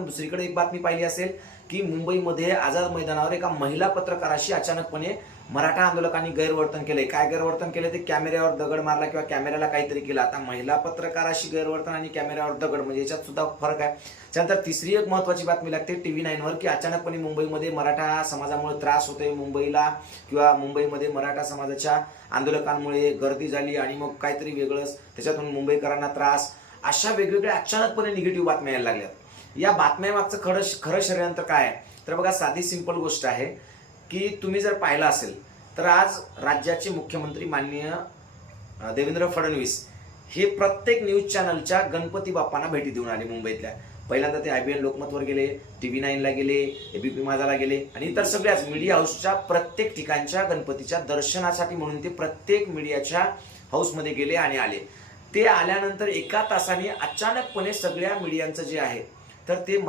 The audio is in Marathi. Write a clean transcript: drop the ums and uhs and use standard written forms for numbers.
पण दुसरीकडे एक बातमी पाहिली असेल की मुंबईमध्ये आझाद मैदानावर एका महिला पत्रकाराशी अचानकपणे मराठा आंदोलकांनी गैरवर्तन केले. काय गैरवर्तन केले? ते कॅमेऱ्यावर दगड मारला किंवा कॅमेऱ्याला काहीतरी केलं. आता महिला पत्रकाराशी गैरवर्तन आणि कॅमेऱ्यावर दगड म्हणजे याच्यात सुद्धा फरक आहे. त्यानंतर तिसरी एक महत्वाची बातमी लागते TV9 वर की अचानकपणे मुंबईमध्ये मराठा समाजामुळे त्रास होतोय मुंबईला किंवा मुंबईमध्ये मराठा समाजाच्या आंदोलकांमुळे गर्दी झाली आणि मग काहीतरी वेगळंच त्याच्यातून मुंबईकरांना त्रास. अशा वेगवेगळ्या अचानकपणे निगेटिव्ह बातम्या यायला लागल्यात. या बातम्यामागचं खरं षडयंत्र काय आहे? तर बघा, साधी सिंपल गोष्ट आहे की तुम्ही जर पाहिलं असेल तर आज राज्याचे मुख्यमंत्री माननीय देवेंद्र फडणवीस हे प्रत्येक न्यूज चॅनलच्या गणपती बाप्पांना भेटी देऊन आले मुंबईतल्या. पहिल्यांदा ते IBN लोकमतवर गेले, TV9 ला गेले, ABP माझाला गेले आणि इतर सगळ्याच मीडिया हाऊसच्या प्रत्येक ठिकाणच्या गणपतीच्या दर्शनासाठी म्हणून ते प्रत्येक मीडियाच्या हाऊसमध्ये गेले आणि आले. ते आल्यानंतर एका तासाने अचानकपणे सगळ्या मीडियांचं जे आहे तर ते